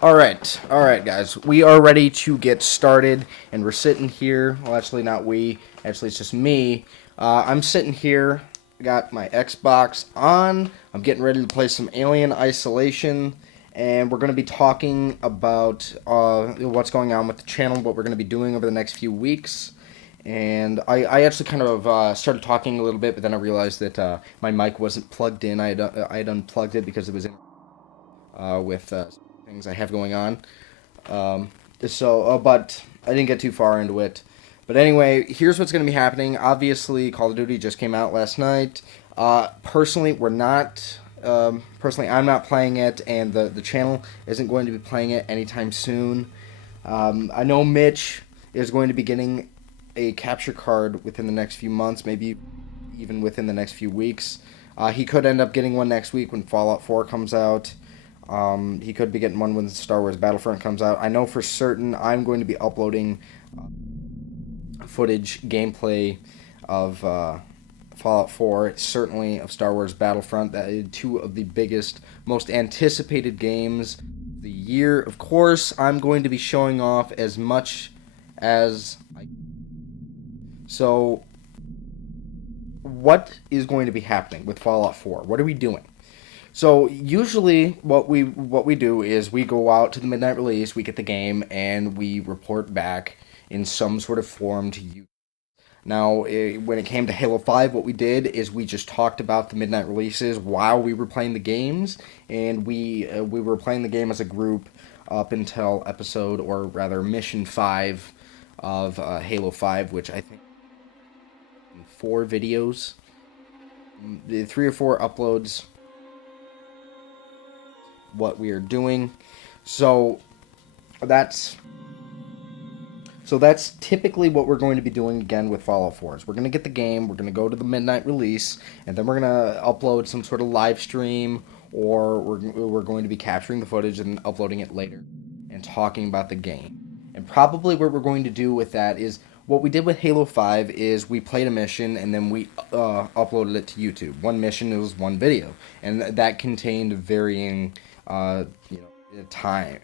All right, guys. We are ready to get started, and we're sitting here. Well, actually, not we. Actually, it's just me. I'm sitting here. Got my Xbox on. I'm getting ready to play some Alien Isolation, and we're going to be talking about what's going on with the channel, what we're going to be doing over the next few weeks. And I actually kind of started talking a little bit, but then I realized that my mic wasn't plugged in. I had unplugged it because it was in with things I have going on. Um, but I didn't get too far into it. But anyway, here's what's going to be happening. Obviously, Call of Duty just came out last night. Personally, we're not. Personally, I'm not playing it, and the channel isn't going to be playing it anytime soon. I know Mitch is going to be getting a capture card within the next few months, maybe even within the next few weeks. He could end up getting one next week when Fallout 4 comes out. He could be getting one when Star Wars Battlefront comes out. I know for certain I'm going to be uploading footage, gameplay of Fallout 4, certainly of Star Wars Battlefront. That is two of the biggest, most anticipated games of the year. Of course, I'm going to be showing off as much as I. So, what is going to be happening with Fallout 4? What are we doing? So usually what we do is we go out to the midnight release, we get the game, and we report back in some sort of form to you. Now, when it came to Halo 5, what we did is we just talked about the midnight releases while we were playing the games, and we were playing the game as a group up until episode, or rather mission 5 of Halo 5, which I think 4 videos, the 3 or 4 uploads what we are doing. So that's that's typically what we're going to be doing again with Fallout 4. Is we're going to get the game, we're going to go to the midnight release, and then we're going to upload some sort of live stream, or we're going to be capturing the footage and uploading it later and talking about the game. And probably what we're going to do with that is what we did with Halo 5 is we played a mission and then we uploaded it to YouTube. One mission was one video, and that contained varying time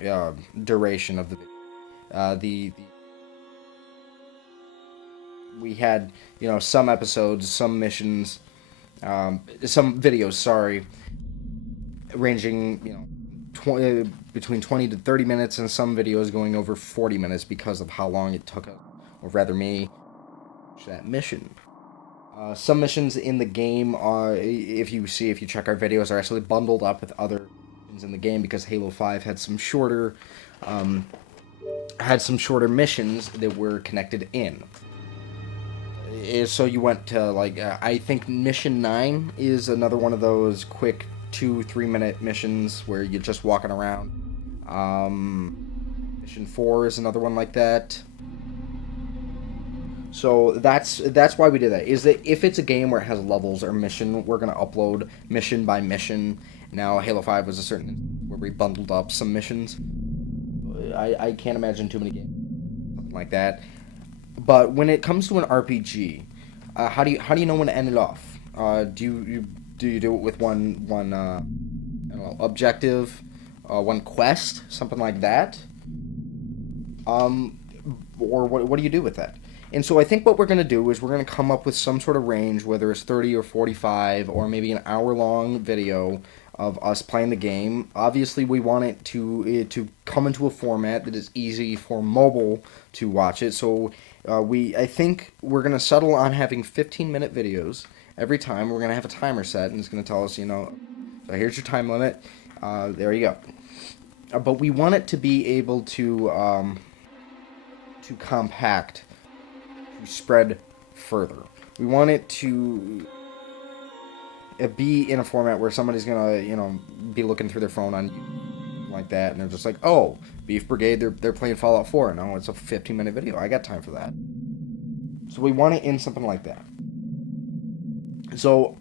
duration of the video. The we had some episodes, some missions, some videos. Sorry, ranging between 20 to 30 minutes, and some videos going over 40 minutes because of how long it took us, or rather me, that mission. Some missions in the game are, if you check our videos, are actually bundled up with other missions in the game because Halo 5 um, had some shorter missions that were connected in. So you went to I think mission 9 is another one of those quick 2-3 minute missions where you're just walking around. Mission 4 is another one like that. So that's why we did that. Is that if it's a game where it has levels or mission, we're gonna upload mission by mission. Now Halo 5 was a certain where we bundled up some missions. I can't imagine too many games something like that. But when it comes to an RPG, how do you know when to end it off? Do you do it with one I don't know, objective, one quest, something like that? Or what do you do with that? And so I think what we're going to do is we're going to come up with some sort of range, whether it's 30 or 45, or maybe an hour-long video of us playing the game. Obviously, we want it to come into a format that is easy for mobile to watch it. So I think we're going to settle on having 15-minute videos every time. We're going to have a timer set, and it's going to tell us, so here's your time limit. There you go. But we want it to be able to compact, to spread further. We want it to be in a format where somebody's gonna, be looking through their phone on YouTube like that, and they're just like, "Oh, Beef Brigade, they're playing Fallout 4." No, it's a 15-minute video. I got time for that. So we want it in something like that. So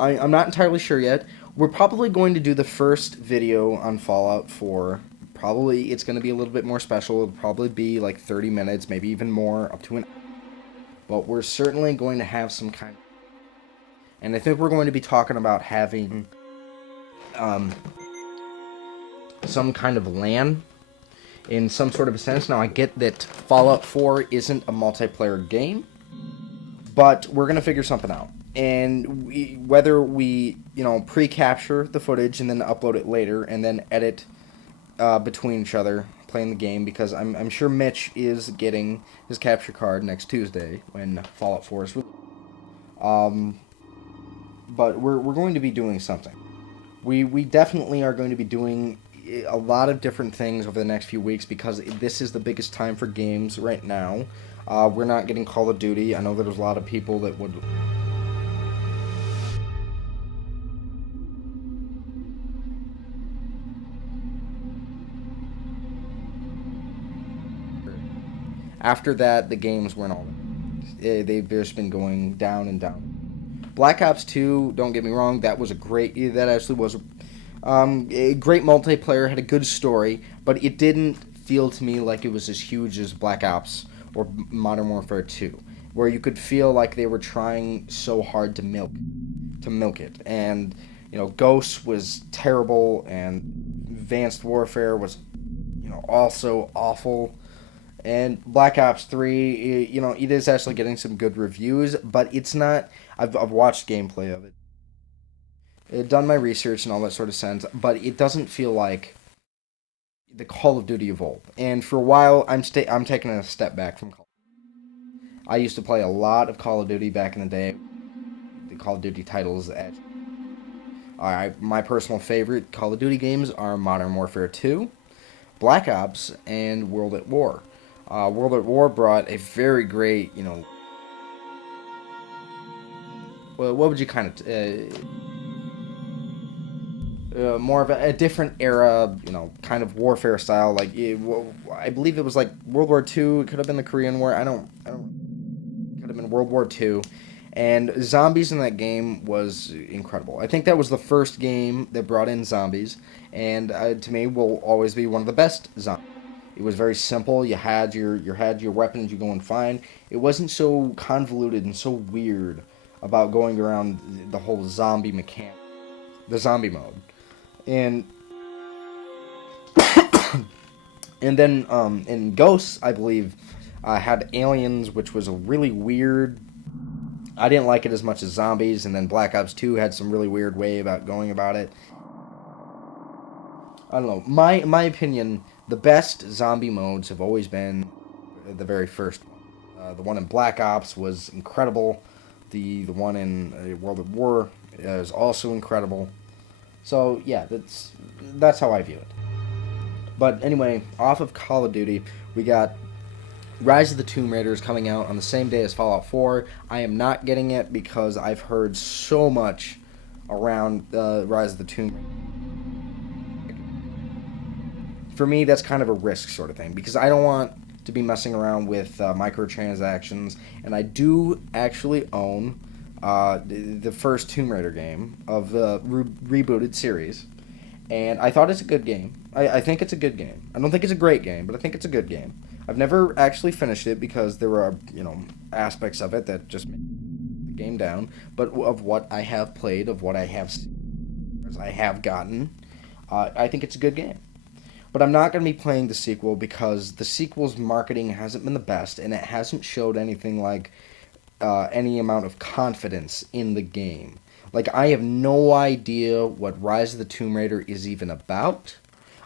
I'm not entirely sure yet. We're probably going to do the first video on Fallout 4. Probably it's going to be a little bit more special. It'll probably be like 30 minutes, maybe even more, up to an hour. But we're certainly going to have some kind of... And I think we're going to be talking about having some kind of LAN in some sort of a sense. Now, I get that Fallout 4 isn't a multiplayer game, but we're going to figure something out. And whether we, pre-capture the footage and then upload it later and then edit between each other playing the game, because I'm sure Mitch is getting his capture card next Tuesday when Fallout 4 is released. But we're going to be doing something. We definitely are going to be doing a lot of different things over the next few weeks, because this is the biggest time for games right now. We're not getting Call of Duty. I know that there's a lot of people that would... After that, the games weren't all... They've just been going down and down. Black Ops 2, don't get me wrong, that actually was a great multiplayer, had a good story, but it didn't feel to me like it was as huge as Black Ops or Modern Warfare 2, where you could feel like they were trying so hard to milk it. And, Ghost was terrible, and Advanced Warfare was, also awful. And Black Ops 3, it is actually getting some good reviews, but it's not... I've watched gameplay of it. I've done my research and all that sort of sense, but it doesn't feel like the Call of Duty of old. And for a while, I'm taking a step back from Call of Duty. I used to play a lot of Call of Duty back in the day. The Call of Duty titles at... my personal favorite Call of Duty games are Modern Warfare 2, Black Ops, and World at War. World at War brought a very great, well, what would you kind of, more of a different era, kind of warfare style. Like, I believe it was like World War II. It could have been the Korean War. I don't. It could have been World War II. And zombies in that game was incredible. I think that was the first game that brought in zombies, and to me, will always be one of the best zombies. It was very simple. You had your weapons. You go and find. It wasn't so convoluted and so weird about going around the whole zombie mechanic, the zombie mode, and and then in Ghosts, I believe, had aliens, which was a really weird. I didn't like it as much as zombies, and then Black Ops 2 had some really weird way about going about it. I don't know. My opinion, the best zombie modes have always been the very first one. The one in Black Ops was incredible. The one in World at War is also incredible. So yeah, that's how I view it. But anyway, off of Call of Duty, we got Rise of the Tomb Raider is coming out on the same day as Fallout 4. I am not getting it because I've heard so much around Rise of the Tomb Raider. For me, that's kind of a risk sort of thing, because I don't want to be messing around with microtransactions, and I do actually own the first Tomb Raider game of the rebooted series, and I thought it's a good game. I think it's a good game. I don't think it's a great game, but I think it's a good game. I've never actually finished it because there were, aspects of it that just made the game down, but of what I have played, of what I have seen, as I have gotten, I think it's a good game. But I'm not going to be playing the sequel because the sequel's marketing hasn't been the best, and it hasn't showed anything like any amount of confidence in the game. Like, I have no idea what Rise of the Tomb Raider is even about.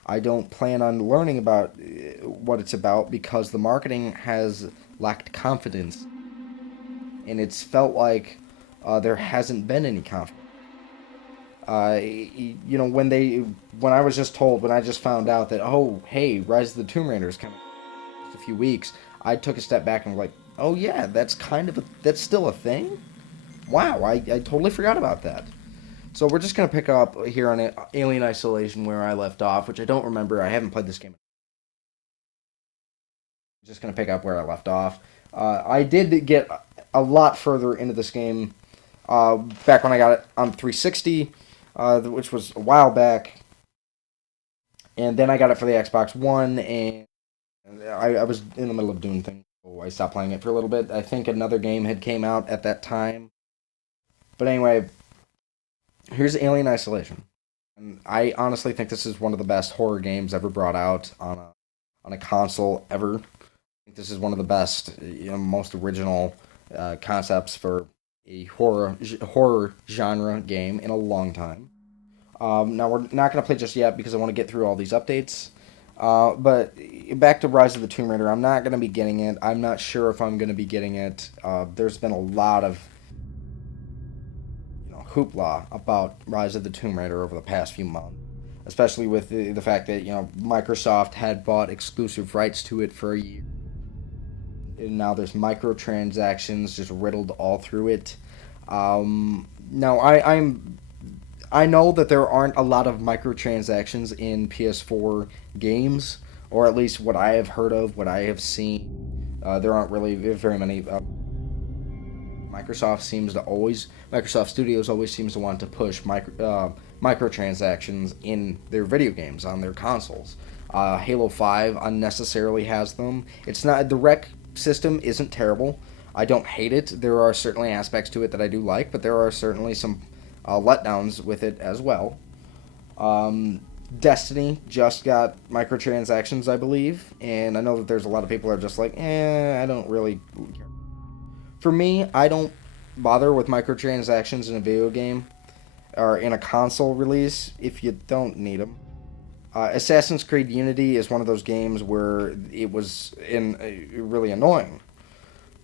I don't plan on learning about what it's about because the marketing has lacked confidence. And it's felt like there hasn't been any confidence. When I was just told, when I just found out that, oh, hey, Rise of the Tomb Raider is coming in just a few weeks, I took a step back and was like, oh yeah, that's still a thing? Wow, I totally forgot about that. So we're just going to pick up here on Alien Isolation where I left off, which I don't remember. I haven't played this game. Just going to pick up where I left off. I did get a lot further into this game back when I got it on 360, which was a while back. And then I got it for the Xbox One, and I was in the middle of doing things, so I stopped playing it for a little bit. I think another game had came out at that time. But anyway, here's Alien Isolation. And I honestly think this is one of the best horror games ever brought out on on a console ever. I think this is one of the best, most original concepts for a horror genre game in a long time. Now we're not going to play just yet because I want to get through all these updates. But back to Rise of the Tomb Raider, I'm not going to be getting it. I'm not sure if I'm going to be getting it. There's been a lot of hoopla about Rise of the Tomb Raider over the past few months, especially with the fact that Microsoft had bought exclusive rights to it for a year, and now there's microtransactions just riddled all through it. Now I know that there aren't a lot of microtransactions in PS4 games, or at least what I have heard of, what I have seen. There aren't really very many. Microsoft Studios always seems to want to push microtransactions in their video games on their consoles. Halo 5 unnecessarily has them. It's not the rec system isn't terrible. I don't hate it. There are certainly aspects to it that I do like, but there are certainly some letdowns with it as well. Destiny just got microtransactions, I believe, and I know that there's a lot of people that are just like, I don't really care. For me, I don't bother with microtransactions in a video game or in a console release if you don't need them. Assassin's Creed Unity is one of those games where it was really annoying.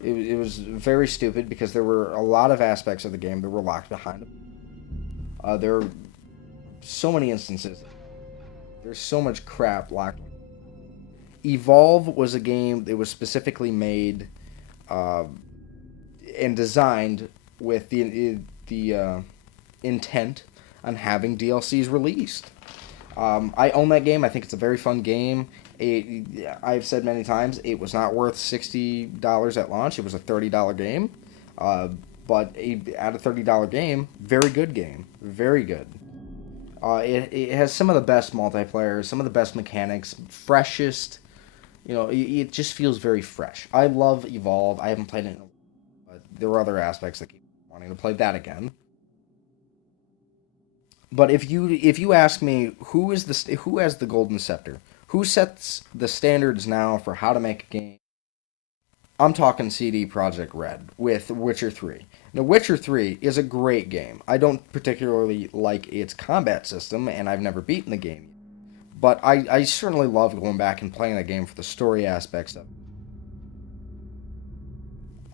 It was very stupid because there were a lot of aspects of the game that were locked behind them. There are so many instances. There's so much crap locked. Evolve was a game that was specifically made and designed with the intent on having DLCs released. I own that game. I think it's a very fun game. I've said many times it was not worth $60 at launch. It was a $30 game, but at a $30 game, very good game, very good. It has some of the best multiplayer, some of the best mechanics, freshest. It just feels very fresh. I love Evolve. I haven't played it, but there are other aspects that keep wanting to play that again. But if you ask me who has the golden scepter, who sets the standards now for how to make a game, I'm talking CD Projekt Red with Witcher 3. Now, Witcher 3 is a great game. I don't particularly like its combat system, and I've never beaten the game. But I certainly love going back and playing the game for the story aspects of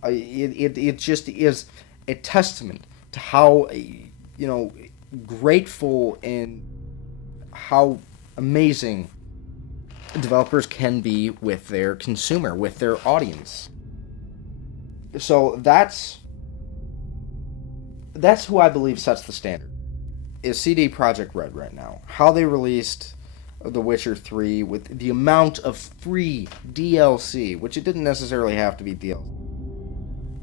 it. It just is a testament to how, grateful and how amazing developers can be with their consumer, with their audience. So that's who I believe sets the standard. Is CD Projekt Red right now. How they released The Witcher 3 with the amount of free DLC, which it didn't necessarily have to be DLC.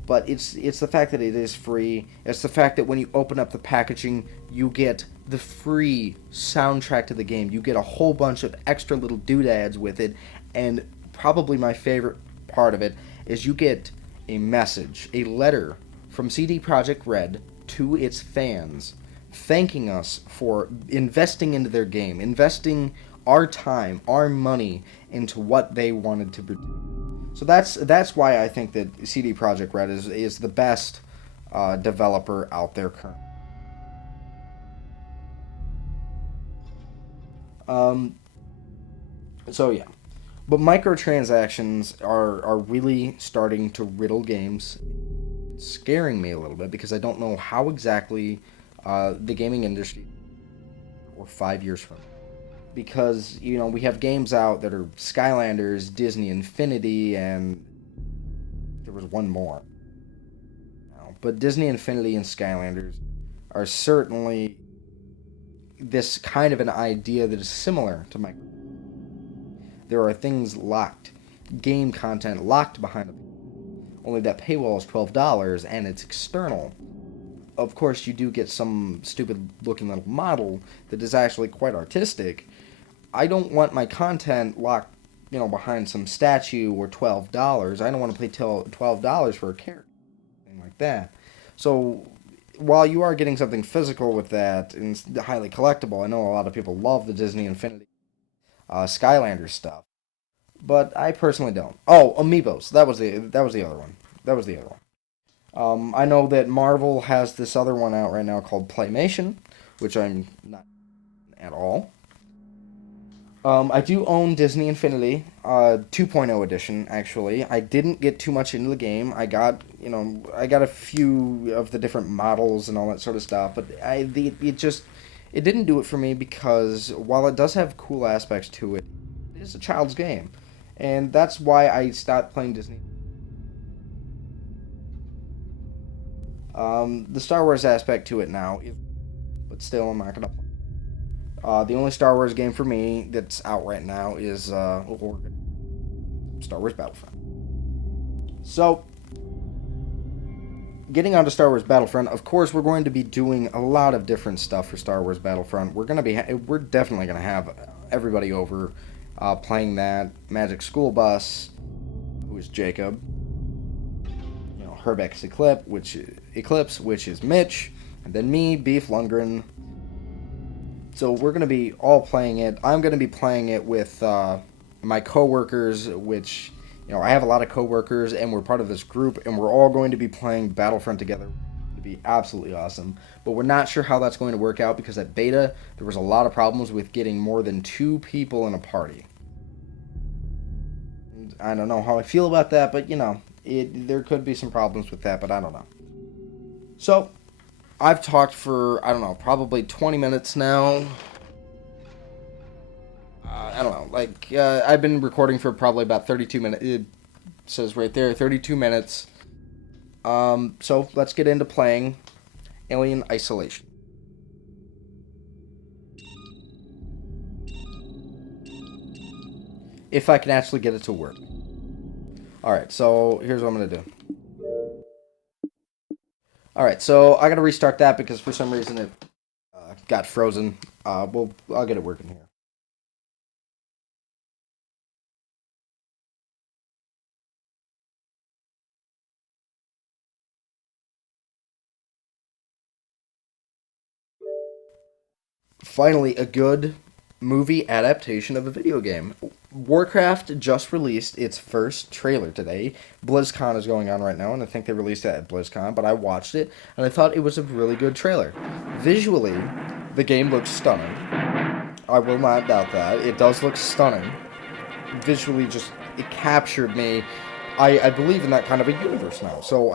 But it's the fact that it is free. It's the fact that when you open up the packaging, you get the free soundtrack to the game. You get a whole bunch of extra little doodads with it, and probably my favorite part of it is you get a message, a letter from CD Projekt Red to its fans, thanking us for investing into their game, investing our time, our money into what they wanted to produce. So that's why I think that CD Projekt Red is the best developer out there currently. Um, so yeah, but microtransactions are really starting to riddle games. It's scaring me a little bit because I don't know how exactly the gaming industry or 5 years from now. Because we have games out that are Skylanders, Disney Infinity, and there was one more. But Disney Infinity and Skylanders are certainly this kind of an idea that is similar to Microsoft. There are things locked, game content locked behind them. Only that paywall is $12 and it's external. Of course, you do get some stupid looking little model that is actually quite artistic. I don't want my content locked, behind some statue or $12. I don't want to pay $12 for a character, thing like that. So while you are getting something physical with that and it's highly collectible, I know a lot of people love the Disney Infinity Skylander stuff. but I personally don't. Oh, Amiibos. That was the other one. That was the other one. I know that Marvel has this other one out right now called Playmation, which I'm not at all. I do own Disney Infinity, 2.0 edition, actually. I didn't get too much into the game. I got a few of the different models and all that sort of stuff, but it didn't do it for me because while it does have cool aspects to it, it is a child's game. And that's why I stopped playing Disney. The Star Wars aspect to it now, but still, I'm not gonna play. The only Star Wars game for me that's out right now is Star Wars Battlefront. So, getting on to Star Wars Battlefront, of course, we're going to be doing a lot of different stuff for Star Wars Battlefront. We're definitely gonna have everybody over playing that. Magic School Bus, who is Jacob. Herbex Eclipse, which is Mitch, and then me, Beef Lundgren. So we're gonna be all playing it. I'm gonna be playing it with my coworkers, which I have a lot of coworkers, and we're part of this group, and we're all going to be playing Battlefront together. It'll be absolutely awesome. But we're not sure how that's going to work out because at beta there was a lot of problems with getting more than 2 people in a party. I don't know how I feel about that, but there could be some problems with that, but I don't know. So, I've talked for, I don't know, probably 20 minutes now. I don't know, I've been recording for probably about 32 minutes. It says right there, 32 minutes. So, let's get into playing Alien Isolation. If I can actually get it to work. Alright, so here's what I'm going to do. Alright, so I got to restart that because for some reason it got frozen. I'll get it working here. Finally, a good movie adaptation of a video game. Warcraft just released its first trailer today. BlizzCon is going on right now, and I think they released it at BlizzCon, but I watched it, and I thought it was a really good trailer. Visually, the game looks stunning. I will not doubt that. It does look stunning. Visually, it captured me. I believe in that kind of a universe now, so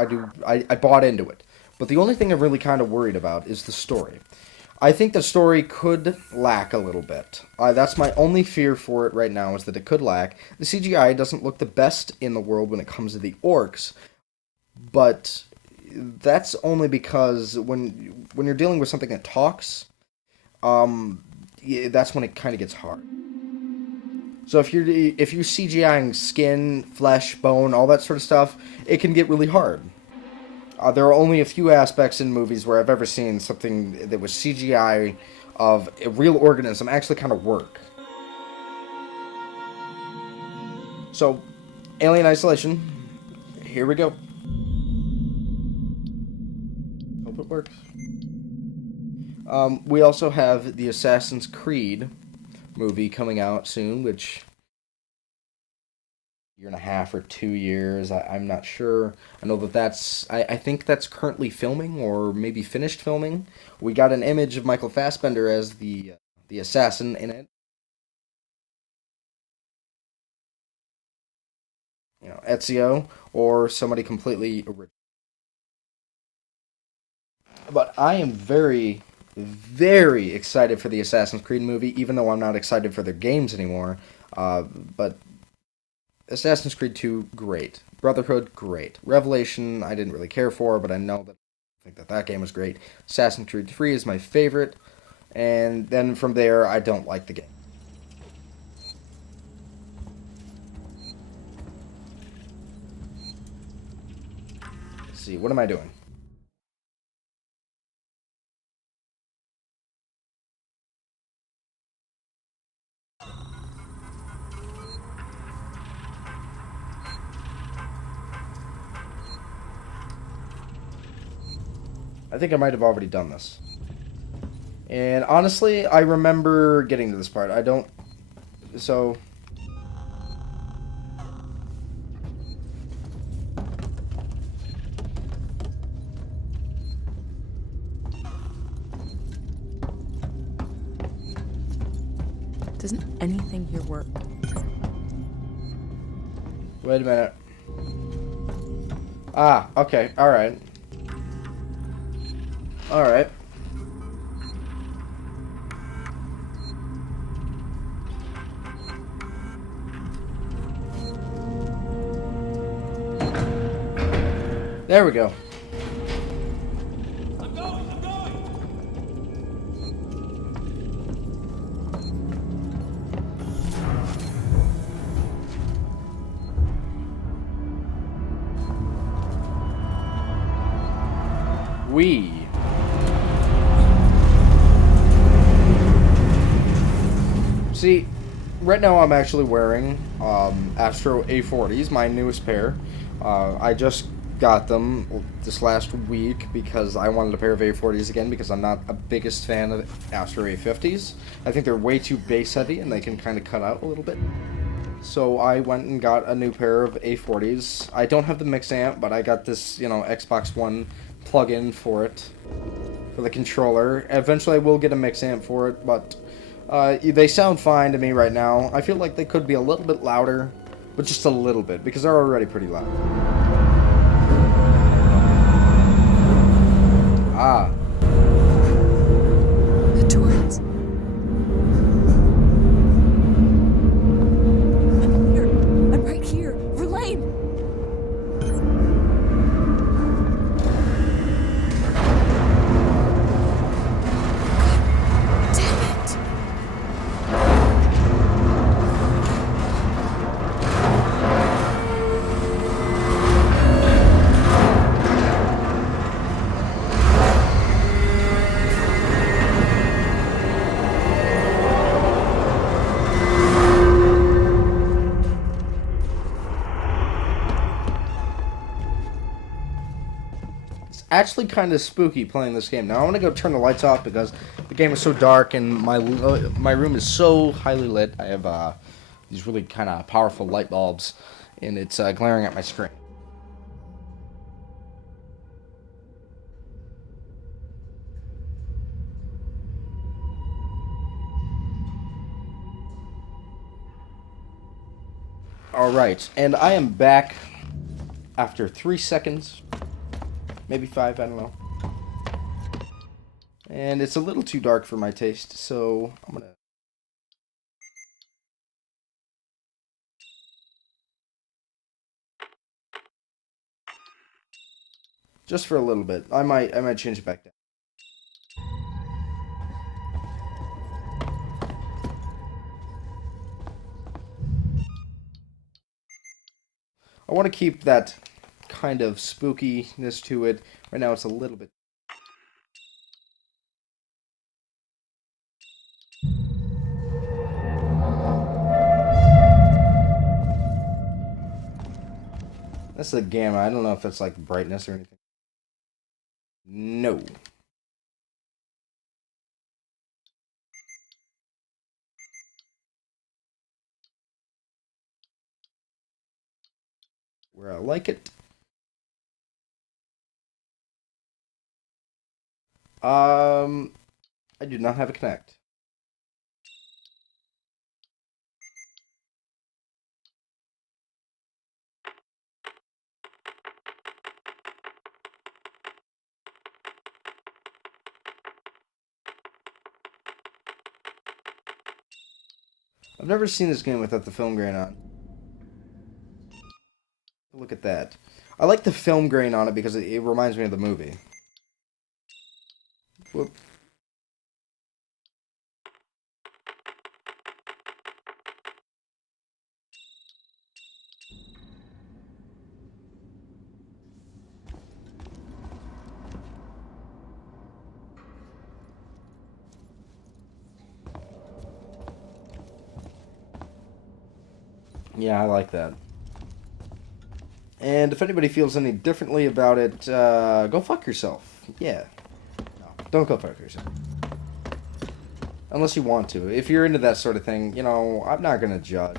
I bought into it. But the only thing I'm really kind of worried about is the story. I think the story could lack a little bit. That's my only fear for it right now, is that it could lack. The CGI doesn't look the best in the world when it comes to the orcs, but that's only because when you're dealing with something that talks, that's when it kind of gets hard. So if you're CGIing skin, flesh, bone, all that sort of stuff, it can get really hard. There are only a few aspects in movies where I've ever seen something that was CGI of a real organism actually kind of work. So, Alien Isolation, here we go. Hope it works. We also have the Assassin's Creed movie coming out soon, which year and a half or 2 years. I'm not sure. I know I think that's currently filming or maybe finished filming. We got an image of Michael Fassbender as the assassin in it. Ezio or somebody completely original. But I am very, very excited for the Assassin's Creed movie, even though I'm not excited for their games anymore. But Assassin's Creed 2, great. Brotherhood, great. Revelation, I didn't really care for, but I think that game was great. Assassin's Creed 3 is my favorite, and then from there, I don't like the game. Let's see, what am I doing? I think I might have already done this. And honestly, I remember getting to this part. I don't... So... Doesn't anything here work? Wait a minute. Ah, okay, alright. Alright. There we go. I'm going! I'm going! We. See, right now I'm actually wearing Astro A40s, my newest pair. I just got them this last week because I wanted a pair of A40s again because I'm not a biggest fan of Astro A50s. I think they're way too bass heavy and they can kind of cut out a little bit. So I went and got a new pair of A40s. I don't have the mix amp, but I got this, Xbox One plug-in for it, for the controller. Eventually I will get a mix amp for it, but they sound fine to me right now. I feel like they could be a little bit louder, but just a little bit, because they're already pretty loud. Ah. The turrets. I'm here. I'm right here. Verlaine! Damn it! Actually kind of spooky playing this game. Now I want to go turn the lights off because the game is so dark and my room is so highly lit. I have these really kind of powerful light bulbs, and it's glaring at my screen. All right, and I am back after 3 seconds, maybe 5. I don't know. And it's a little too dark for my taste, so I'm gonna. Just for a little bit. I might change it back down. I want to keep that kind of spookiness to it. Right now it's a little bit. That's the gamma. I don't know if that's like brightness or anything. No. Where I like it. Um, I do not have a Connect. I've never seen this game without the film grain on. Look at that. I like the film grain on it because it reminds me of the movie. Whoop. Yeah, I like that. And if anybody feels any differently about it, go fuck yourself. Yeah. No, don't go fuck yourself. Unless you want to. If you're into that sort of thing, I'm not gonna judge.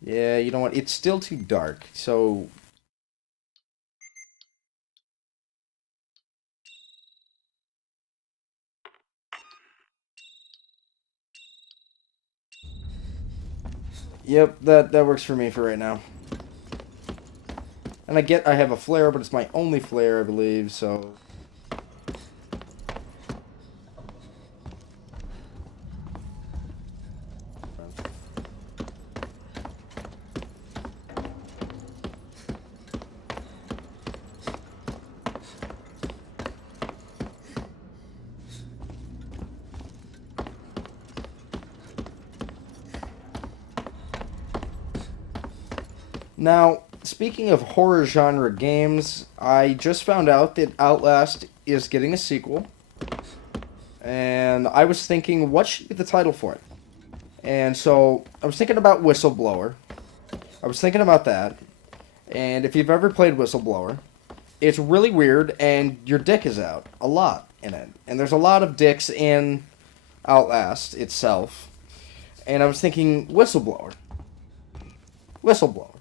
Yeah, you know what? It's still too dark, so Yep, that works for me for right now. And I have a flare, but it's my only flare, I believe, so... Now, speaking of horror genre games, I just found out that Outlast is getting a sequel. And I was thinking, what should be the title for it? And so, I was thinking about Whistleblower. I was thinking about that. And if you've ever played Whistleblower, it's really weird, and your dick is out. A lot in it. And there's a lot of dicks in Outlast itself. And I was thinking, Whistleblower. Whistleblower.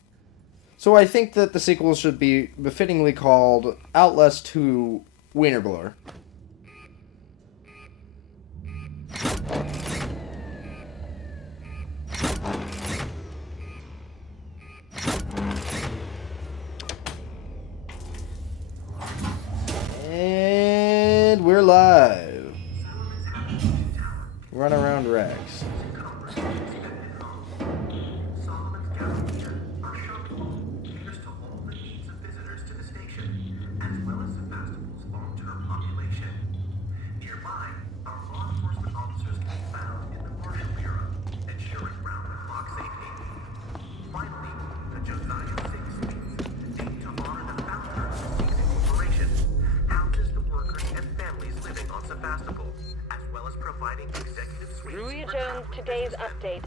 So I think that the sequel should be befittingly called Outlast 2 Wienerblower. And we're live. Run around Rex. Today's update.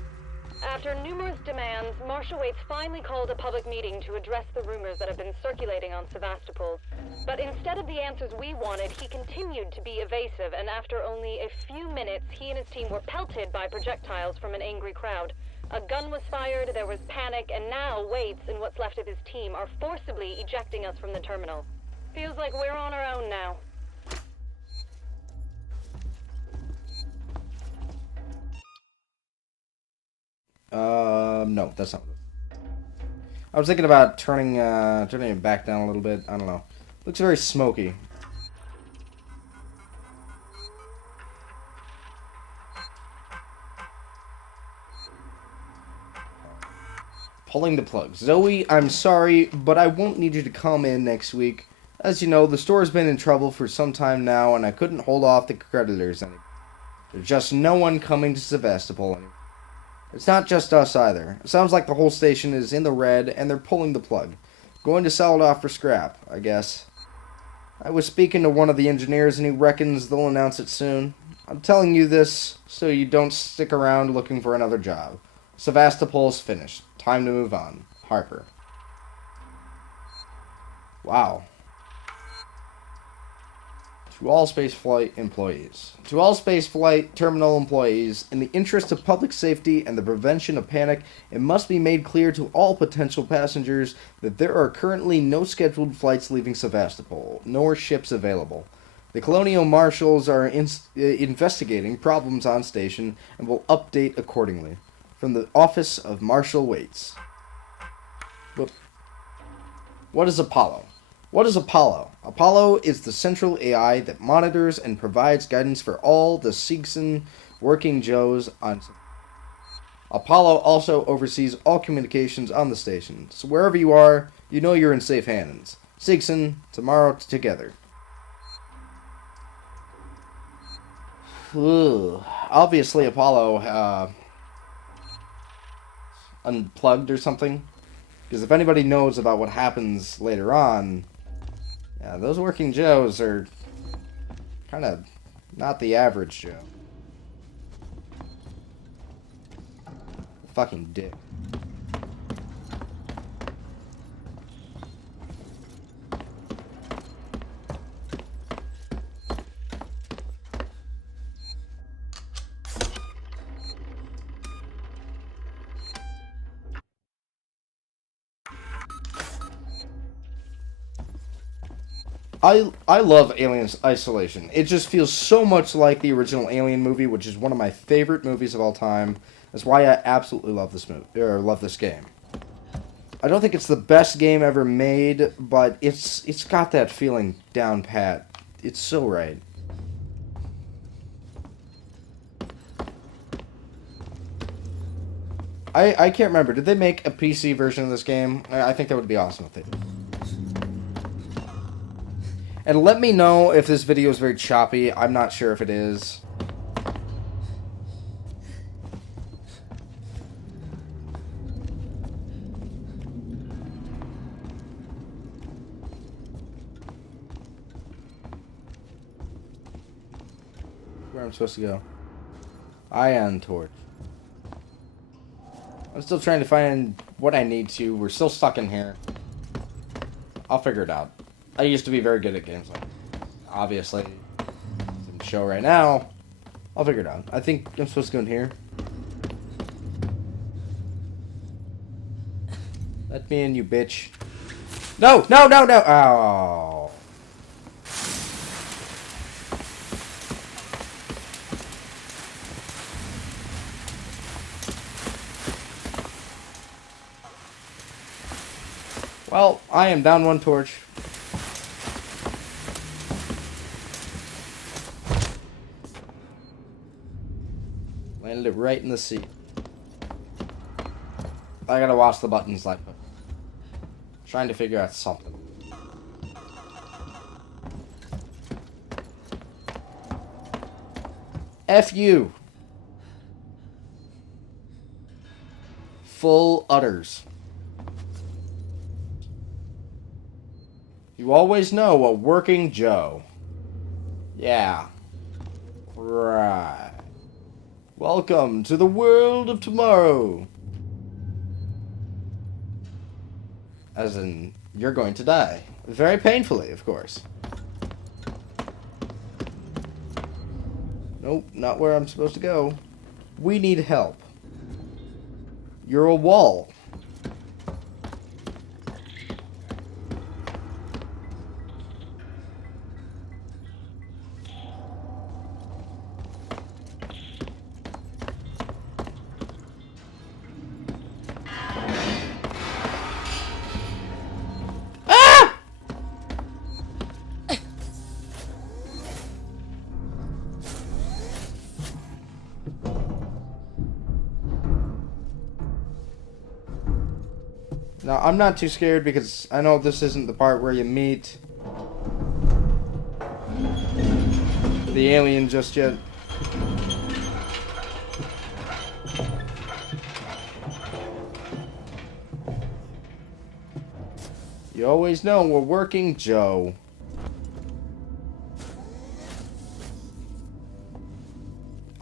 After numerous demands, Marshal Waits finally called a public meeting to address the rumors that have been circulating on Sevastopol. But instead of the answers we wanted, he continued to be evasive, and after only a few minutes, he and his team were pelted by projectiles from an angry crowd. A gun was fired, there was panic, and now Waits and what's left of his team are forcibly ejecting us from the terminal. Feels like we're on our own now. No, that's not what it is. I was thinking about turning it back down a little bit. I don't know. Looks very smoky. Pulling the plug. Zoe, I'm sorry, but I won't need you to come in next week. As you know, the store's been in trouble for some time now, and I couldn't hold off the creditors anymore. There's just no one coming to Sevastopol anymore. It's not just us either. It sounds like the whole station is in the red, and they're pulling the plug. Going to sell it off for scrap, I guess. I was speaking to one of the engineers, and he reckons they'll announce it soon. I'm telling you this so you don't stick around looking for another job. Sevastopol's finished. Time to move on. Harper. Wow. To all spaceflight employees. To all spaceflight terminal employees, in the interest of public safety and the prevention of panic, it must be made clear to all potential passengers that there are currently no scheduled flights leaving Sevastopol, nor ships available. The Colonial Marshals are investigating problems on station and will update accordingly. From the Office of Marshal Waits. But what is Apollo? What is Apollo? Apollo is the central AI that monitors and provides guidance for all the Seegson working Joes on. Apollo also oversees all communications on the station, so wherever you are, you know you're in safe hands. Seegson, tomorrow together. Obviously, Apollo unplugged or something. Because if anybody knows about what happens later on, yeah, those working Joes are kind of not the average Joe. Fucking dick. I love Alien Isolation. It just feels so much like the original Alien movie, which is one of my favorite movies of all time. That's why I absolutely love this movie, or love this game. I don't think it's the best game ever made, but it's got that feeling down pat. It's so right. I can't remember. Did they make a PC version of this game? I think that would be awesome if they did. And let me know if this video is very choppy. I'm not sure if it is. Where I'm supposed to go. Ion torch. I'm still trying to find what I need to. We're still stuck in here. I'll figure it out. I used to be very good at games like this. Obviously. It's in the show right now. I'll figure it out. I think I'm supposed to go in here. Let me in, you bitch. No! No, no, no! Oh. Well, I am down one torch. Landed it right in the sea. I gotta watch the buttons like that. Trying to figure out something. F you. Full utters. You always know a working Joe. Yeah. Right. Welcome to the world of tomorrow. As in, you're going to die. Very painfully, of course. Nope, not where I'm supposed to go. We need help. You're a wall. Now, I'm not too scared because I know this isn't the part where you meet the alien just yet. You always know we're working Joe.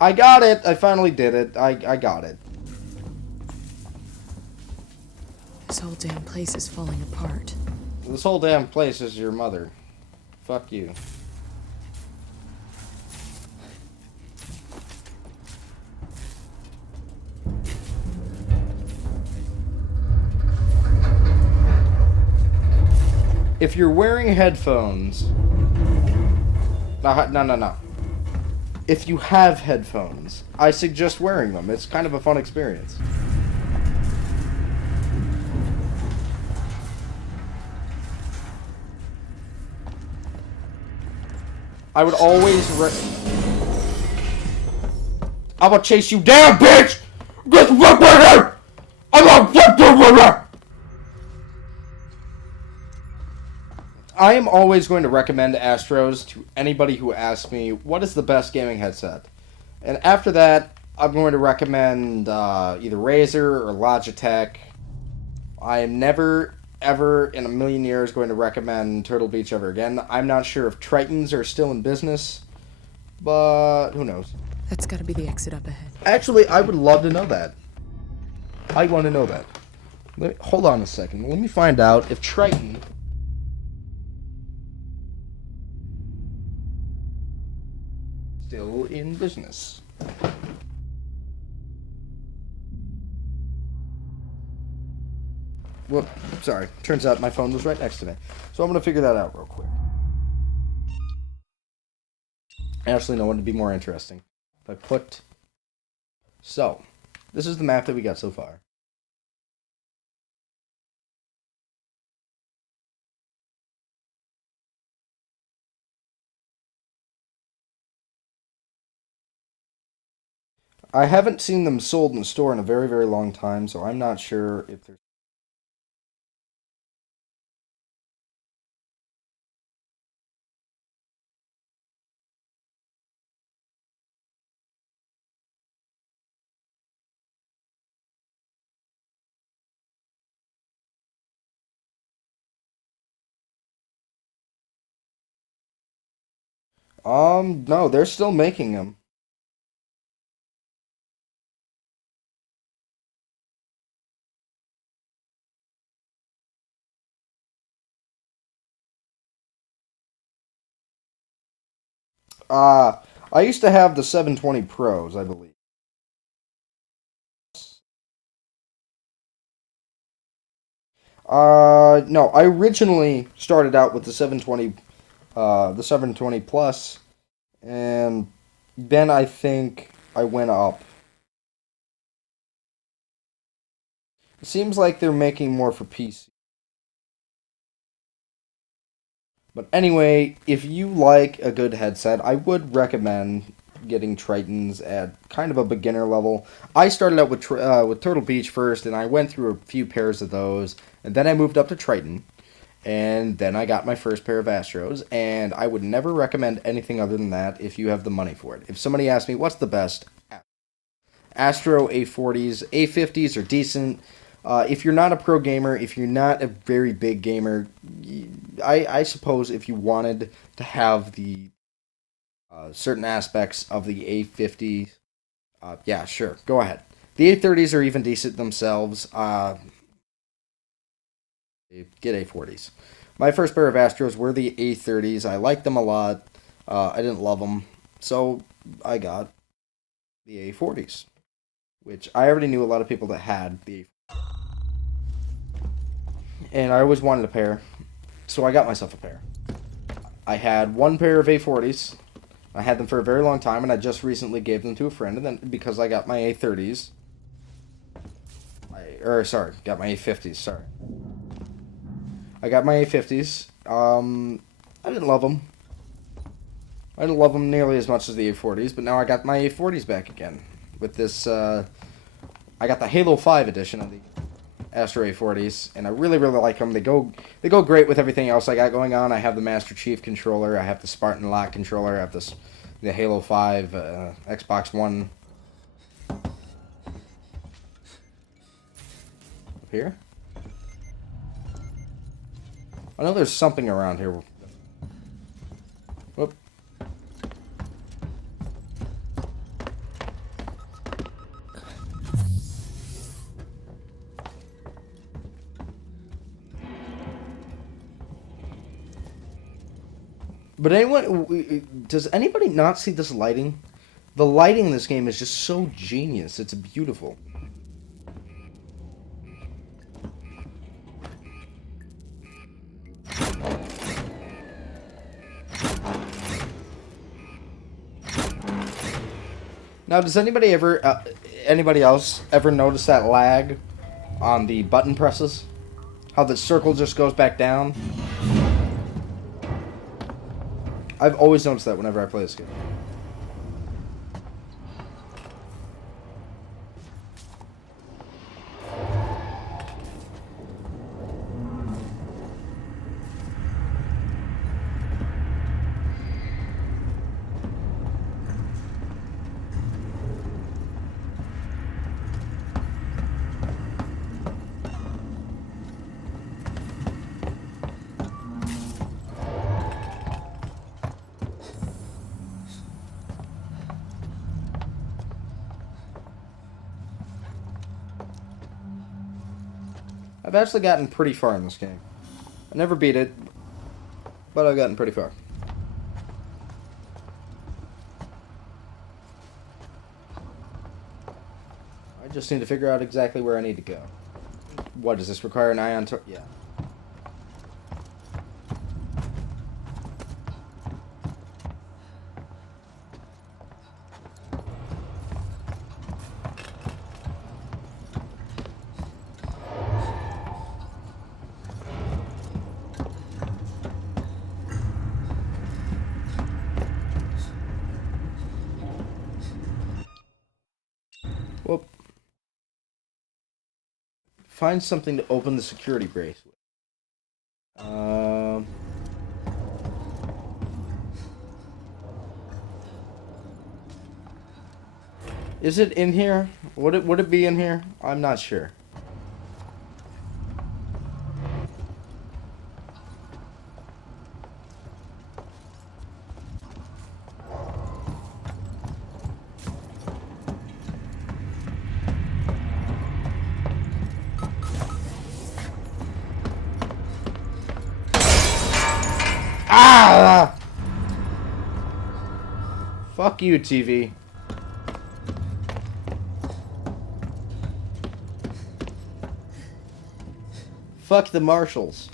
I got it! I finally did it. I got it. This whole damn place is falling apart. This whole damn place is your mother. Fuck you. If you're wearing headphones... No. If you have headphones, I suggest wearing them. It's kind of a fun experience. I would always I'm gonna chase you down, bitch! Get the fuck out of here! I'm gonna I am always going to recommend Astros to anybody who asks me, what is the best gaming headset? And after that, I'm going to recommend either Razer or Logitech. I am never, ever in a million years going to recommend Turtle Beach ever again. I'm not sure if Tritons are still in business, but who knows. That's gotta be the exit up ahead. Actually, I would love to know that. I want to know that. Hold on a second. Let me find out if Triton... still in business. Whoop, sorry. Turns out my phone was right next to me. So I'm going to figure that out real quick. Actually, no, it would be more interesting. If I put... So, This is the map that we got so far. I haven't seen them sold in the store in a very, very long time, so I'm not sure if there's... No, they're still making them. Uh, I used to have the 720 Pros, I believe. No, I originally started out with the 720 Plus, and then I think I went up. It seems like they're making more for PC. But anyway, if you like a good headset, I would recommend getting Tritons at kind of a beginner level. I started out with Turtle Beach first, and I went through a few pairs of those, and then I moved up to Triton, and then I got my first pair of Astros, and I would never recommend anything other than that if you have the money for it. If somebody asks me what's the best, Astro A40s, A50s are decent. If you're not a pro gamer, if you're not a very big gamer, I suppose if you wanted to have the certain aspects of the A50, yeah, sure, go ahead. The A30s are even decent themselves. Get A40s. My first pair of Astros were the A30s. I liked them a lot. I didn't love them, so I got the A40s, which I already knew a lot of people that had the and I always wanted a pair, so I got myself a pair. I had one pair of A40s. I had them for a very long time, and I just recently gave them to a friend, and then because I got my A30s, got my A50s, sorry. I got my A50s. I didn't love them. I didn't love them nearly as much as the A40s, but now I got my A40s back again. With this, I got the Halo 5 edition of the Astro A40s, and I really, really like them. They go great with everything else I got going on. I have the Master Chief controller, I have the Spartan Lock controller, I have the Halo 5 Xbox One. Up here? I know there's something around here. Whoop. But does anybody not see this lighting? The lighting in this game is just so genius. It's beautiful. Now, does anybody else ever notice that lag on the button presses? How the circle just goes back down? I've always noticed that whenever I play this game. I've actually gotten pretty far in this game. I never beat it, but I've gotten pretty far. I just need to figure out exactly where I need to go. What, does this require an ion torch? Yeah. find something to open the security bracelet. Is it in here? Would it be in here? I'm not sure. Ah! Fuck you, TV. Fuck the marshals.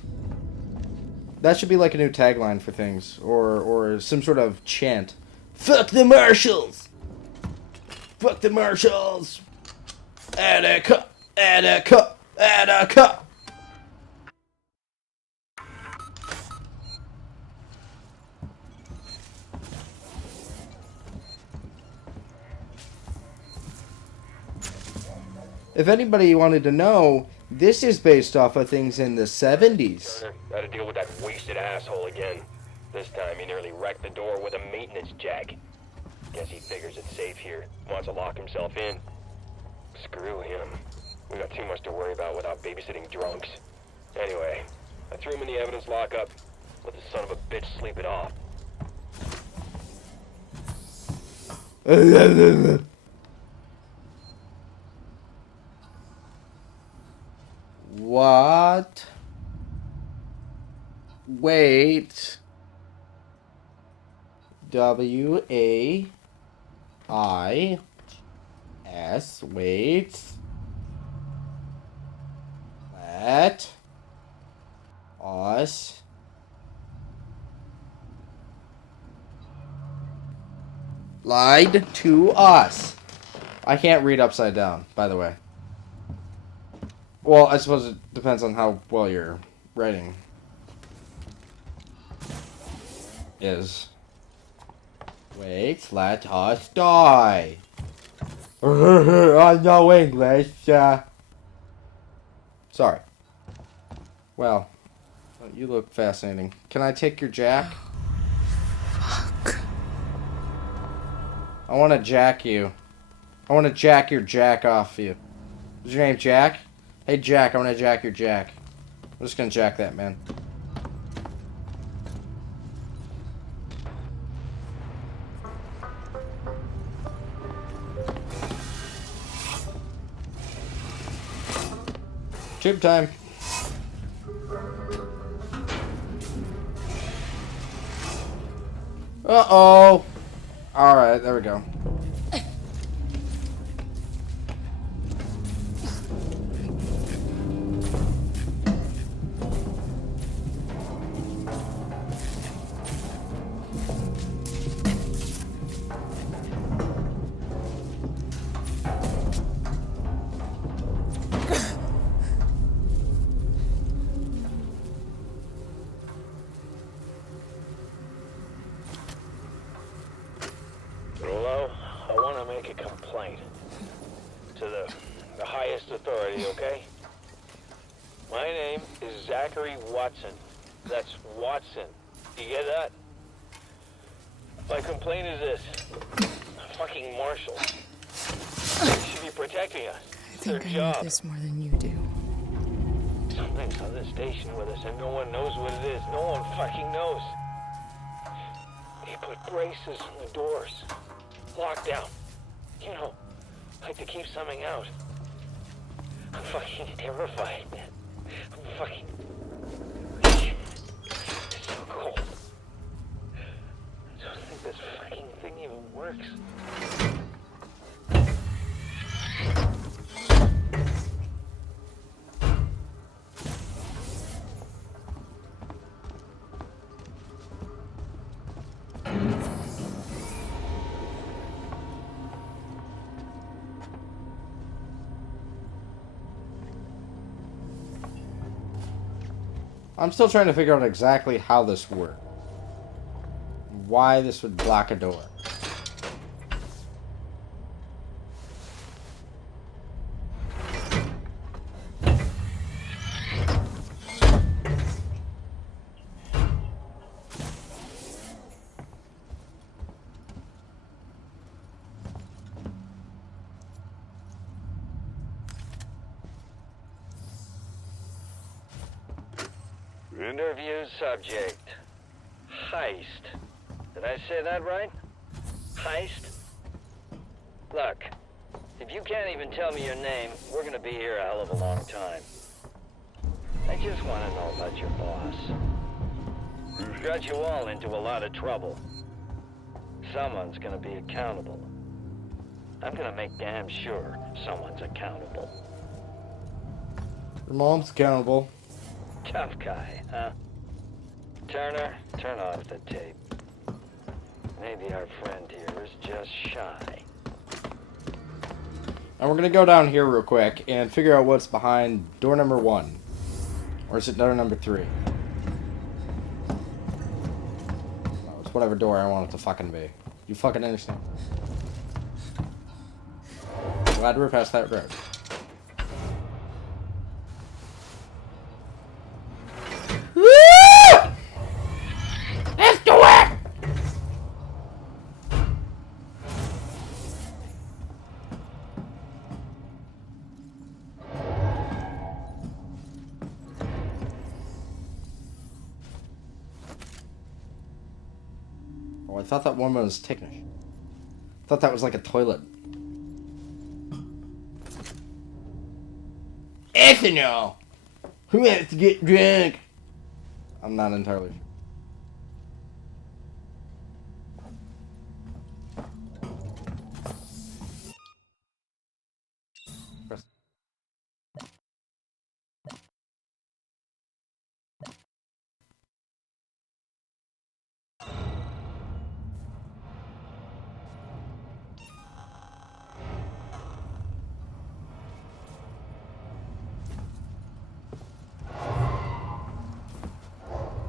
That should be like a new tagline for things, or some sort of chant. Fuck the marshals. Fuck the marshals. Attica, Attica, Attica. If anybody wanted to know, this is based off of things in the 70s. Turner, gotta deal with that wasted asshole again. This time he nearly wrecked the door with a maintenance jack. Guess he figures it's safe here. Wants to lock himself in. Screw him. We got too much to worry about without babysitting drunks. Anyway, I threw him in the evidence lockup. Let the son of a bitch sleep it off. What? Wait. W-A-I-S. Wait. Let us lied to us. I can't read upside down, by the way. Well, I suppose it depends on how well your writing is. Wait, let us die. I know English. Sorry. Well, you look fascinating. Can I take your jack? Fuck. I want to jack you. I want to jack your jack off you. Is your name Jack? Hey Jack, I want to jack your jack. I'm just gonna jack that man. Tube time. Uh-oh. Alright, there we go. Hello? I want to make a complaint. To the highest authority, okay? My name is Zachary Watson. That's Watson. You get that? My complaint is this. Fucking marshals. They should be protecting us. I It's their think I job. need this more than you do. Something's on this station with us and no one knows what it is. No one fucking knows. They put braces on the doors. Lockdown. You know, like to keep something out. I'm fucking terrified, man. I'm fucking... It's so cold. I don't think this fucking thing even works. I'm still trying to figure out exactly how this works. Why this would block a door. Interview subject. Heist. Did I say that right? Heist? Look, if you can't even tell me your name, we're gonna be here a hell of a long time. I just want to know about your boss. He's got you all into a lot of trouble. Someone's gonna be accountable. I'm gonna make damn sure someone's accountable. Your mom's accountable. Tough guy, huh? Turner, turn off the tape. Maybe our friend here is just shy. And we're gonna go down here real quick and figure out what's behind door number 1. Or is it door number 3? Oh, it's whatever door I want it to fucking be. You fucking understand? Glad we're past that road. Let's do it! Oh, I thought that one was technical. I thought that was like a toilet. Ethanol! Who wants to get drunk? I'm not entirely sure. Press.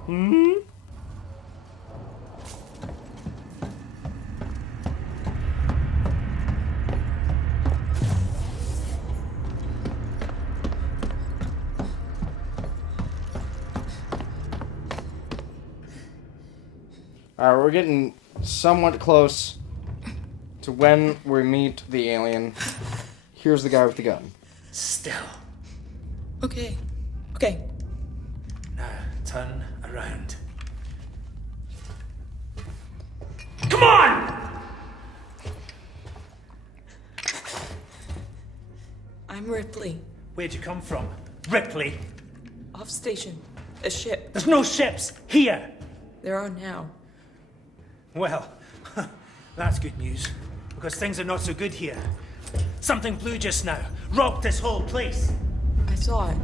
Hmm? Alright, we're getting somewhat close to when we meet the alien. Here's the guy with the gun. Still. Okay. Okay. Now, turn around. Come on! I'm Ripley. Where'd you come from? Ripley? Off station. A ship. There's no ships here! There are now. Well, that's good news, because things are not so good here. Something blue just now, rocked this whole place. I saw it.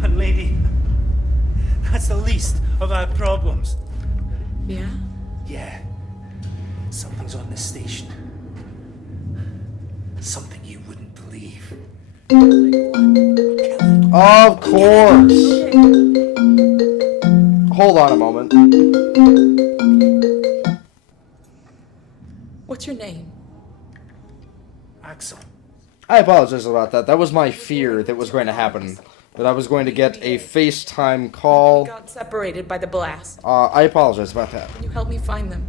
But lady, that's the least of our problems. Yeah? Yeah, something's on this station. Something you wouldn't believe. Of course! Hold on a moment. What's your name? Axel. I apologize about that. That was my fear that was going to happen. That I was going to get a FaceTime call. Got separated by the blast. I apologize about that. Can you help me find them?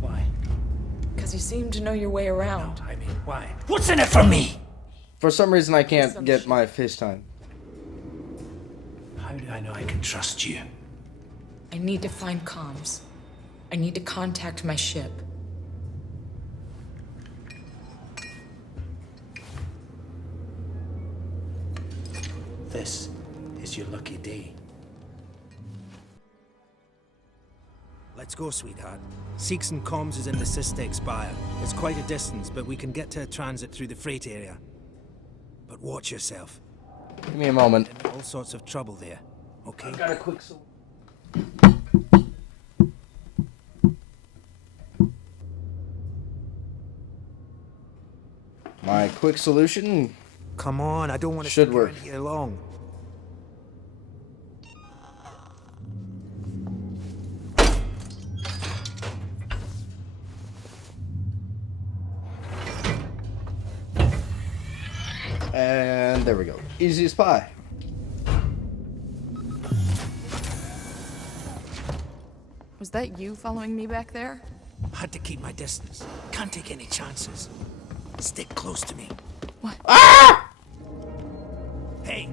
Why? Because you seem to know your way around. I mean, why? What's in it for me? For some reason, I can't get my FaceTime. How do I know I can trust you? I need to find comms. I need to contact my ship. This is your lucky day. Let's go, sweetheart. Seeks and Comms is in the Systex Spire. It's quite a distance, but we can get to a transit through the freight area. But watch yourself. Give me a moment. All sorts of trouble there, okay? Got a quick My quick solution Come on, I don't want to should stick work. around here long. And there we go. Easy as pie. Was that you following me back there? Had to keep my distance. Can't take any chances. Stick close to me. What? Hey,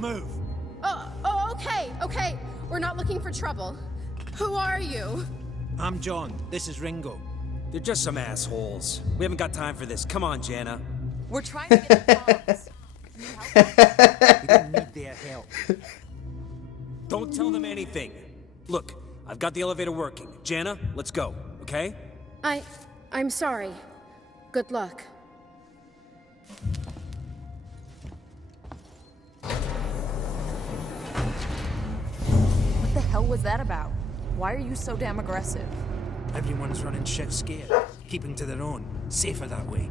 move. Okay. We're not looking for trouble. Who are you? I'm John. This is Ringo. They're just some assholes. We haven't got time for this. Come on, Jana. We're trying to get the comms. We don't need their help. Don't tell them anything. Look, I've got the elevator working. Jana, let's go, okay? I'm sorry. Good luck. What the hell was that about? Why are you so damn aggressive? Everyone's running shit scared, keeping to their own. Safer that way.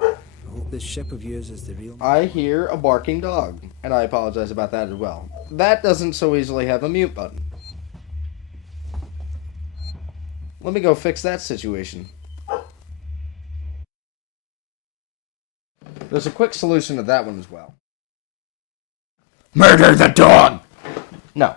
I hope this ship of yours is the real... I hear a barking dog, and I apologize about that as well. That doesn't so easily have a mute button. Let me go fix that situation. There's a quick solution to that one as well. Murder the dog! No.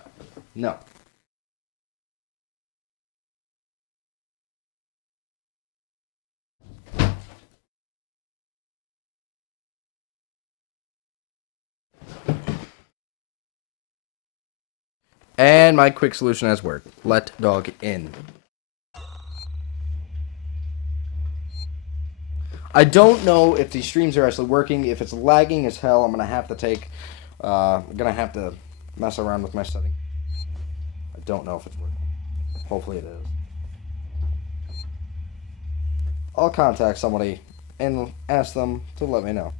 And my quick solution has worked. Let dog in. I don't know if these streams are actually working. If it's lagging as hell, I'm gonna have to mess around with my setting. I don't know if it's working. Hopefully it is. I'll contact somebody and ask them to let me know.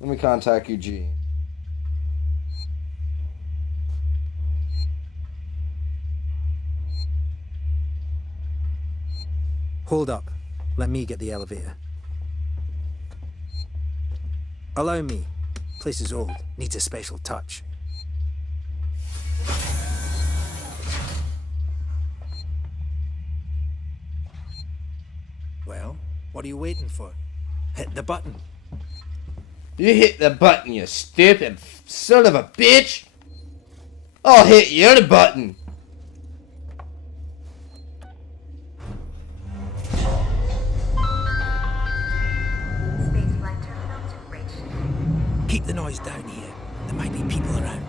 Let me contact Eugene. Hold up. Let me get the elevator. Allow me. Place is old. Needs a special touch. Well, what are you waiting for? Hit the button. You hit the button, you stupid son of a bitch! I'll hit the other button! Keep the noise down here. There might be people around.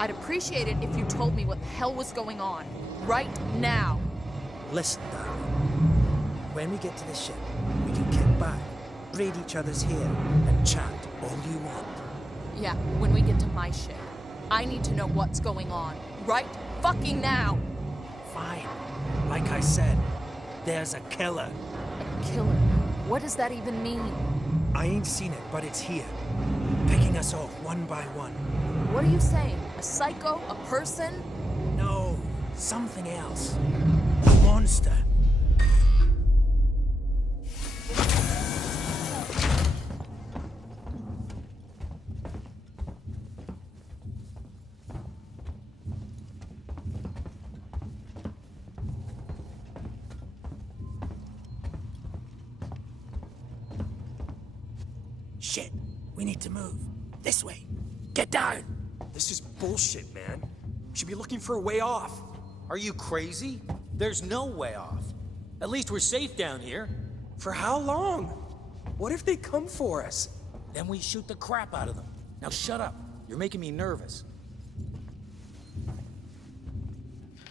I'd appreciate it if you told me what the hell was going on. Right now. Listen, darling. When we get to the ship, we can kick back, braid each other's hair, and chat all you want. Yeah, when we get to my ship. I need to know what's going on. Right fucking now. Fine. Like I said, there's a killer. A killer? What does that even mean? I ain't seen it, but it's here. Picking us off one by one. What are you saying? A psycho? A person? No, something else. A monster. Shit, we need to move. This way. Get down! This is bullshit, man. We should be looking for a way off. Are you crazy? There's no way off. At least we're safe down here. For how long? What if they come for us? Then we shoot the crap out of them. Now shut up. You're making me nervous.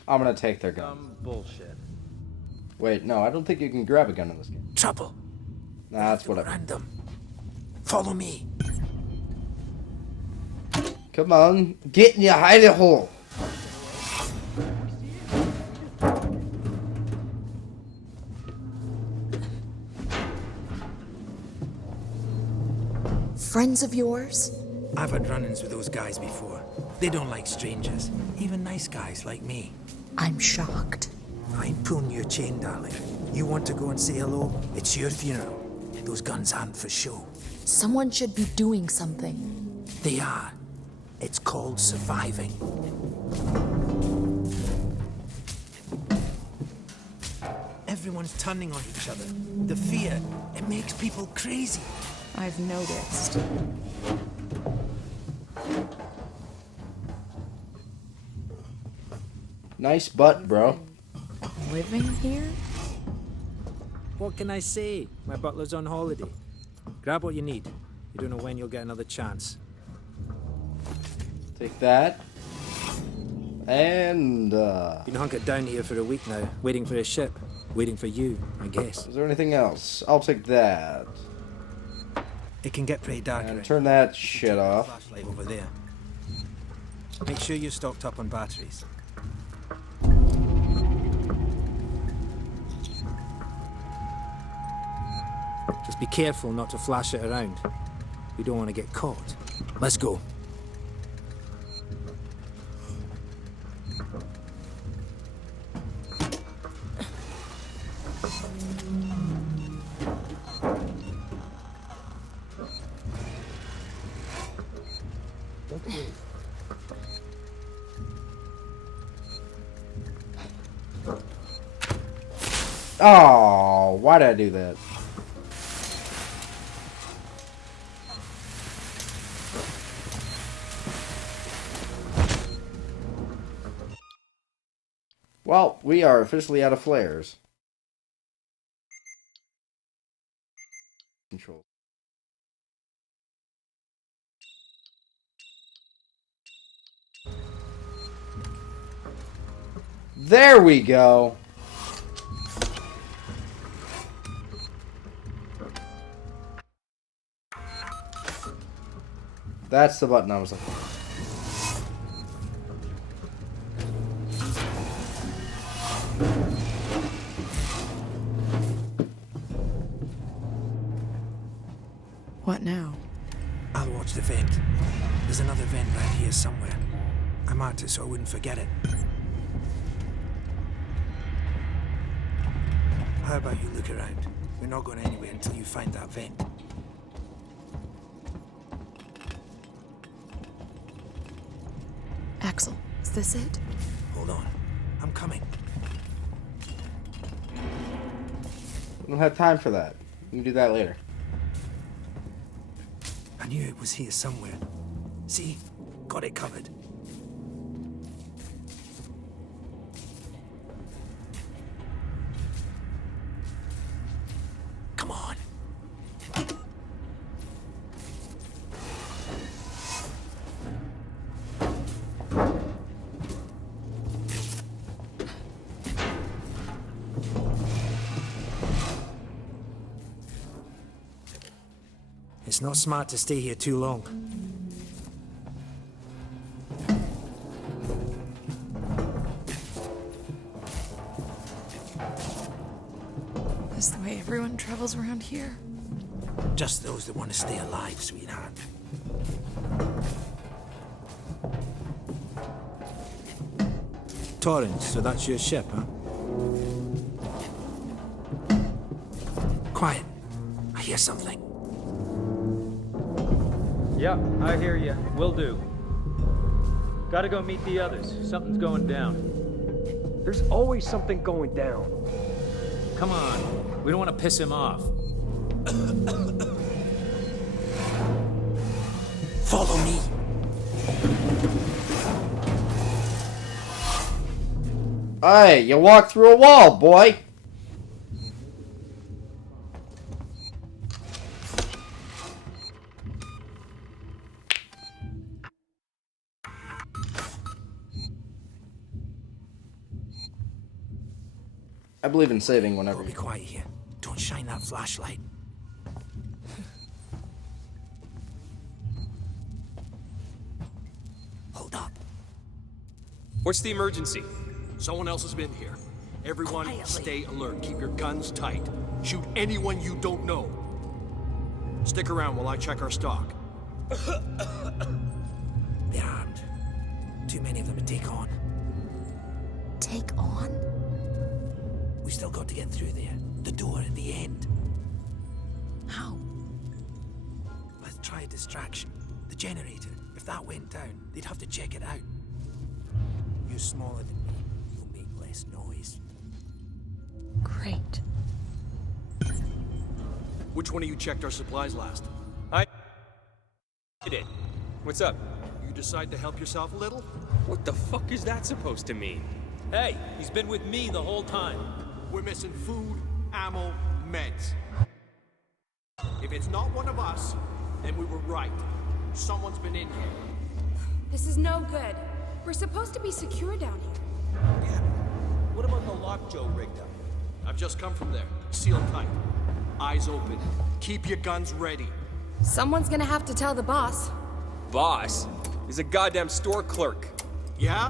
I'm gonna take their gun. Bullshit. Wait, no, I don't think you can grab a gun in this game. Trouble. Nah, that's whatever. Random. Follow me. Come on, get in your hidey hole. Friends of yours? I've had run-ins with those guys before. They don't like strangers. Even nice guys like me. I'm shocked. I ain't pulling your chain, darling. You want to go and say hello? It's your funeral. Those guns aren't for show. Someone should be doing something. They are. It's called surviving. Everyone's turning on each other. The fear, it makes people crazy. I've noticed. Nice butt, bro. Living here? What can I say? My butler's on holiday. Grab what you need. You don't know when you'll get another chance. Take that. And, Been hunkered down here for a week now, waiting for a ship. Waiting for you, I guess. is there anything else? I'll take that. It can get pretty dark. And around turn that shit off. Flashlight over there. Make sure you're stocked up on batteries. Just be careful not to flash it around. We don't want to get caught. Let's go. Oh, why did I do that? Well, we are officially out of flares. Control. There we go. That's the button I was looking for. What now? I'll watch the vent. There's another vent right here somewhere. I marked it so I wouldn't forget it. How about you look around? We're not going anywhere until you find that vent. Axel, is this it? Hold on. I'm coming. We don't have time for that. We can do that later. I knew it was here somewhere. See? Got it covered. Come on. It's not smart to stay here too long. Is the way everyone travels around here? Just those that want to stay alive, sweetheart. Torrens, so that's your ship, huh? Quiet. I hear something. Yeah, I hear you. Will do. Gotta go meet the others. Something's going down. There's always something going down. Come on. We don't want to piss him off. Follow me. Hey, you walked through a wall, boy. I believe in saving whenever. Be quiet here. Don't shine that flashlight. Hold up. What's the emergency? Someone else has been here. Everyone, stay alert. Keep your guns tight. Shoot anyone you don't know. Stick around while I check our stock. They're armed. Too many of them to take on. Take on? We still got to get through there. The door at the end. How? Let's try a distraction. The generator. If that went down, they'd have to check it out. You're smaller than me. You'll make less noise. Great. Which one of you checked our supplies last? I did. What's up? You decide to help yourself a little? What the fuck is that supposed to mean? Hey, he's been with me the whole time. We're missing food, ammo, meds. If it's not one of us, then we were right. Someone's been in here. This is no good. We're supposed to be secure down here. Yeah. What about the lock Joe rigged up? I've just come from there. Sealed tight. Eyes open. Keep your guns ready. Someone's gonna have to tell the boss. Boss? He's a goddamn store clerk. Yeah?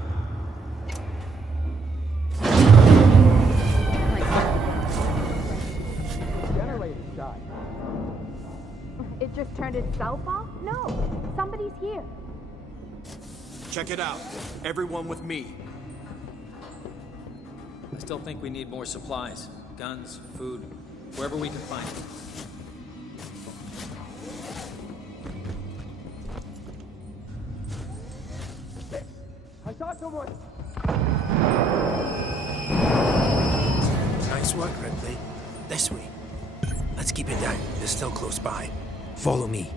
It just turned itself off? No, somebody's here. Check it out. Everyone with me. I still think we need more supplies. Guns, food, wherever we can find it. I saw someone! Nice work, Ripley. This way. Let's keep it down. They're still close by. Follow me.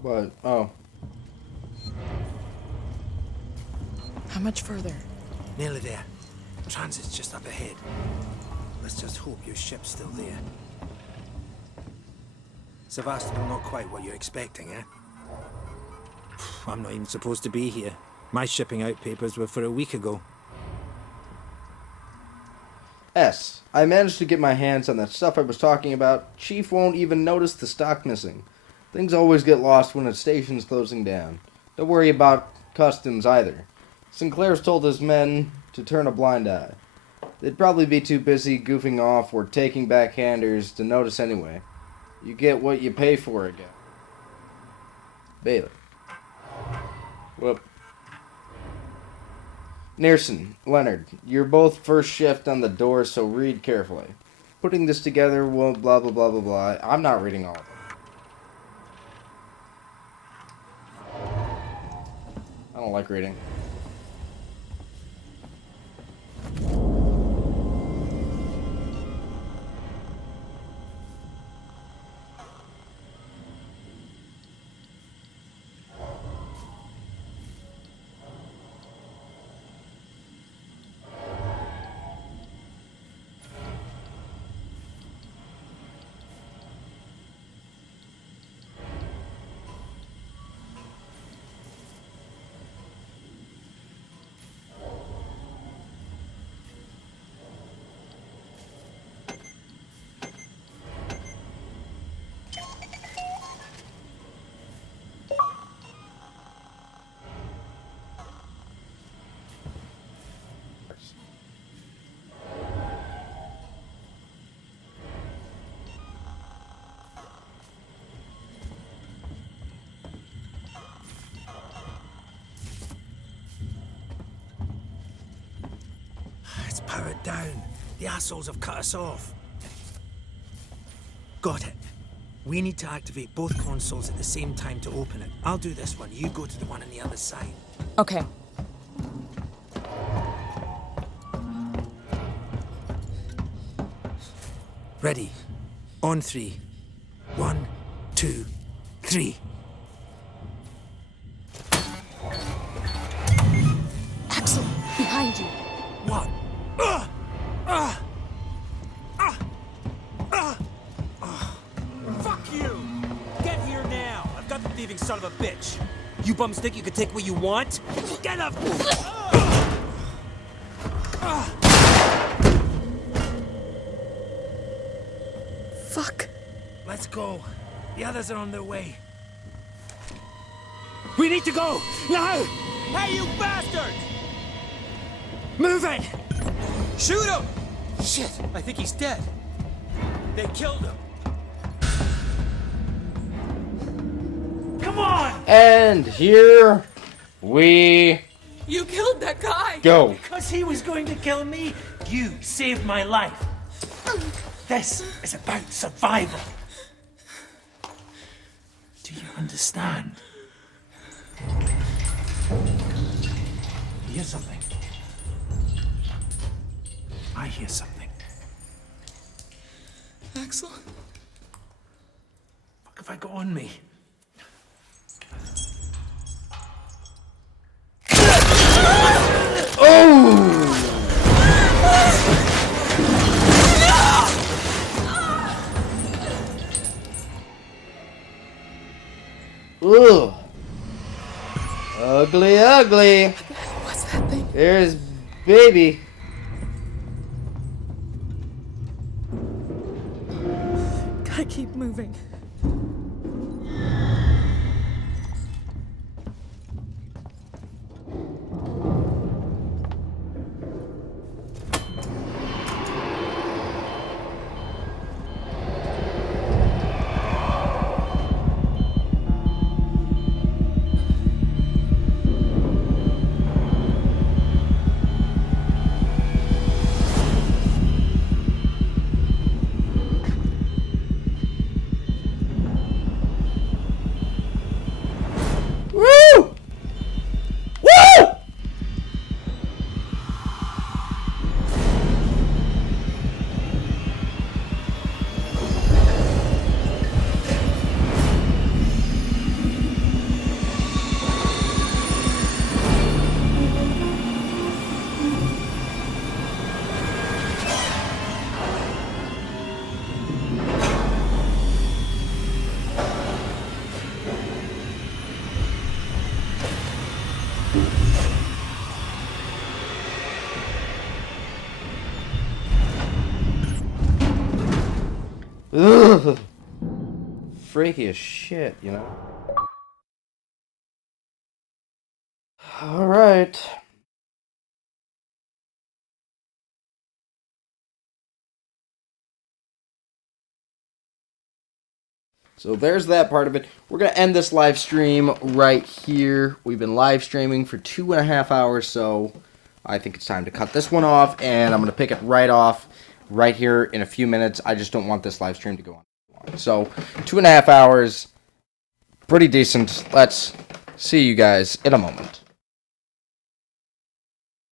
What? Oh. How much further? Nearly there. Transit's just up ahead. Let's just hope your ship's still there. Sevastopol not quite what you're expecting, eh? I'm not even supposed to be here. My shipping out papers were for a week ago. S. I managed to get my hands on that stuff I was talking about. Chief won't even notice the stock missing. Things always get lost when a station's closing down. Don't worry about customs either. Sinclair's told his men to turn a blind eye. They'd probably be too busy goofing off or taking backhanders to notice anyway. You get what you pay for again. Bailey. Whoop. Nearson, Leonard, you're both first shift on the door, so read carefully. Putting this together will blah blah blah blah blah. I'm not reading all of it. I don't like reading. It's powered down. The assholes have cut us off. Got it. We need to activate both consoles at the same time to open it. I'll do this one. You go to the one on the other side. Okay. Ready. On 3. 1, 2, 3. Axel, behind you. What? Fuck you! Get here now! I've got the thieving son of a bitch! You bums think you can take what you want? Get up! Fuck. Let's go. The others are on their way. We need to go! Now! Hey, you bastard! Move it! Shoot him! Shit, I think he's dead. They killed him. Come on! And here we You killed that guy! go. Because he was going to kill me, you saved my life. This is about survival. Do you understand? Here's something. hear something. Axel? What have I got on me? Ugh. Ugly, ugly. What's that thing? There's baby. Gotta keep moving. Woo! Woo! Ugh. Freaky as shit, you know? Alright. So there's that part of it. We're going to end this live stream right here. We've been live streaming for 2.5 hours, so I think it's time to cut this one off, and I'm going to pick it right off right here in a few minutes. I just don't want this live stream to go on. So 2.5 hours, pretty decent. Let's see you guys in a moment.